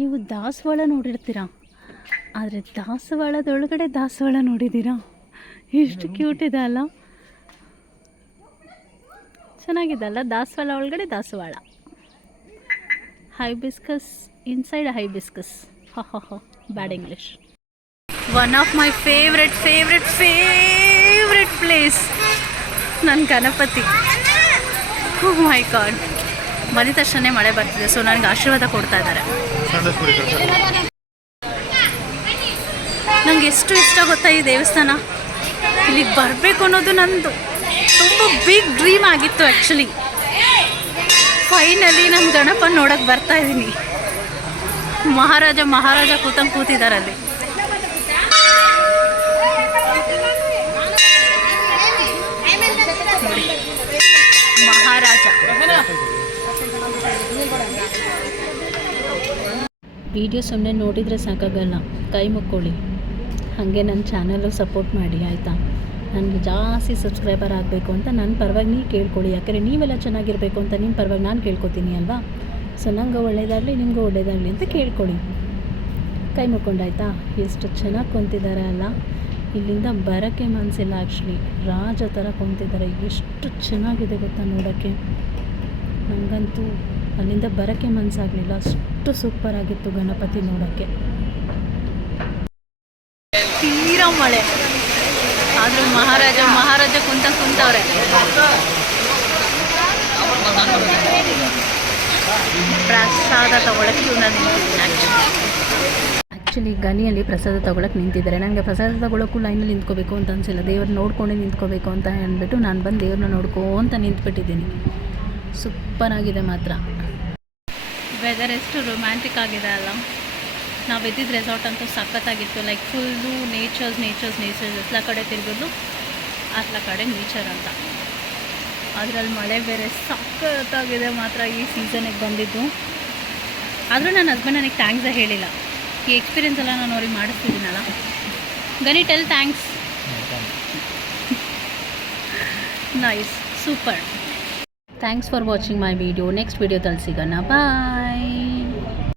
ನೀವು ದಾಸವಾಳ ನೋಡಿರ್ತೀರಾ, ಆದರೆ ದಾಸವಾಳದೊಳಗಡೆ ದಾಸವಾಳ ನೋಡಿದ್ದೀರಾ? ಎಷ್ಟು ಕ್ಯೂಟ್ ಇದೆ ಅಲ್ಲ, ಚೆನ್ನಾಗಿದೆ ಅಲ್ಲ? ದಾಸವಾಳ ಒಳಗಡೆ ದಾಸವಾಳ, ಹೈಬಿಸ್ಕಸ್ ಇನ್ಸೈಡ್ ಹೈಬಿಸ್ಕಸ್. ಹಾ bad English. One of my favourite place ನನ್ನ ಗಣಪತಿ. ಓ ಮೈ ಗಾಡ್, ಬಂದಿದ ತಕ್ಷಣ ಮಳೆ ಬರ್ತಿದೆ, ಸೊ ನನಗೆ ಆಶೀರ್ವಾದ ಕೊಡ್ತಾ ಇದ್ದಾರೆ. ನನಗೆ ಎಷ್ಟು ಇಷ್ಟ ಗೊತ್ತಾ ಈ ದೇವಸ್ಥಾನ. ಇಲ್ಲಿಗೆ ಬರಬೇಕು ಅನ್ನೋದು ನಂದು ತುಂಬ ಬಿಗ್ ಡ್ರೀಮ್ ಆಗಿತ್ತು ಆ್ಯಕ್ಚುಲಿ. ಫೈನಲಿ ನಮ್ಮ ಗಣಪನ ನೋಡೋಕ್ಕೆ ಬರ್ತಾ ಇದ್ದೀನಿ. ಮಹಾರಾಜ ಕೂತಿದ್ದಾರೆ ಅಲ್ಲಿ. ನೋಡಿ, ಮಹಾರಾಜ. ವಿಡಿಯೋ ಸುಮ್ಮನೆ ನೋಡಿದರೆ ಸಾಕಾಗಲ್ಲ, ಕೈ ಮುಕ್ಕೊಳ್ಳಿ. ಹಾಗೆ ನನ್ನ ಚಾನಲ್ಲು ಸಪೋರ್ಟ್ ಮಾಡಿ ಆಯಿತಾ. ನನಗೆ ಜಾಸ್ತಿ ಸಬ್ಸ್ಕ್ರೈಬರ್ ಆಗಬೇಕು ಅಂತ ನನ್ನ ಪರವಾಗಿ ನೀವು ಕೇಳ್ಕೊಳ್ಳಿ. ಯಾಕಂದರೆ ನೀವೆಲ್ಲ ಚೆನ್ನಾಗಿರಬೇಕು ಅಂತ ನಿಮ್ಮ ಪರವಾಗಿ ನಾನು ಕೇಳ್ಕೊತೀನಿ ಅಲ್ವಾ. ಸೊ ನಂಗೆ ಒಳ್ಳೇದಾಗಲಿ, ನಿಮಗೂ ಒಳ್ಳೇದಾಗಲಿ ಅಂತ ಕೇಳ್ಕೊಳ್ಳಿ. ಕೈ ಮುಕ್ಕೊಂಡಾಯ್ತಾ. ಎಷ್ಟು ಚೆನ್ನಾಗಿ ಕುಂತಿದ್ದಾರೆ ಅಲ್ಲ. ಇಲ್ಲಿಂದ ಬರೋಕ್ಕೆ ಮನಸ್ಸಿಲ್ಲ ಆ್ಯಕ್ಚುಲಿ. ರಾಜ ಥರ ಕುಂತಿದ್ದಾರೆ. ಎಷ್ಟು ಚೆನ್ನಾಗಿದೆ ಗೊತ್ತಾ ನೋಡೋಕ್ಕೆ. ನನಗಂತೂ ಅಲ್ಲಿಂದ ಬರೋಕ್ಕೆ ಮನಸ್ಸಾಗಲಿಲ್ಲ, ಅಷ್ಟು ಸೂಪರಾಗಿತ್ತು ಗಣಪತಿ ನೋಡೋಕ್ಕೆ. ತೀರಾ ಮಳೆ ಆದರೂ ಮಹಾರಾಜ ಕುಂತವ್ರೆ. ಪ್ರಸಾದ ತಗೊಳಕ್ಕೆ ಆ್ಯಕ್ಚುಲಿ ಗನಿಯಲ್ಲಿ ಪ್ರಸಾದ ತೊಗೊಳಕ್ಕೆ ನಿಂತಿದ್ದಾರೆ. ನನಗೆ ಪ್ರಸಾದ ತೊಗೊಳಕ್ಕೂ ಲೈನಲ್ಲಿ ನಿಂತ್ಕೋಬೇಕು ಅಂತ ಅನಿಸಿಲ್ಲ. ದೇವ್ರನ್ನ ನೋಡ್ಕೊಂಡೇ ನಿಂತ್ಕೋಬೇಕು ಅಂತ ಅಂದ್ಬಿಟ್ಟು ನಾನು ಬಂದು ದೇವ್ರನ್ನ ನೋಡ್ಕೊಂತ ನಿಂತ್ಬಿಟ್ಟಿದ್ದೀನಿ. ಸೂಪರಾಗಿದೆ ಮಾತ್ರ. ವೆದರ್ ಎಷ್ಟು ರೊಮ್ಯಾಂಟಿಕ್ ಆಗಿದೆ ಅಲ್ಲ. ನಾವು ಇದ್ದಿದ್ದು ರೆಸಾರ್ಟ್ ಅಂತೂ ಸಖತ್ತಾಗಿತ್ತು. ಲೈಕ್ ಫುಲ್ಲು ನೇಚರ್ಸ್ ಎಲ್ಲ ಕಡೆ ತಿರುಗೋದು, ಅತ್ಲ ಕಡೆ ನೇಚರ್ ಅಂತ. ಅದರಲ್ಲಿ ಮಳೆ ಬೇರೆ ಸಖತ್ತಾಗಿದೆ ಮಾತ್ರ ಈ ಸೀಸನಿಗೆ ಬಂದಿದ್ದು. ಆದರೂ ನನ್ನ ಹಸ್ಬೆಂಡ್ ನನಗೆ ಥ್ಯಾಂಕ್ಸೇ ಹೇಳಿಲ್ಲ. ಈ ಎಕ್ಸ್ಪೀರಿಯನ್ಸ್ ಎಲ್ಲ ನಾನು ಅವ್ರಿಗೆ ಮಾಡಿಸ್ತಿದ್ದೀನಲ್ಲ. ಗನಿ tell thanks. Nice, super. Thanks for watching my video. Next ವಿಡಿಯೋದಲ್ಲಿ ಸಿಗೋಣ. ಬಾಯ್.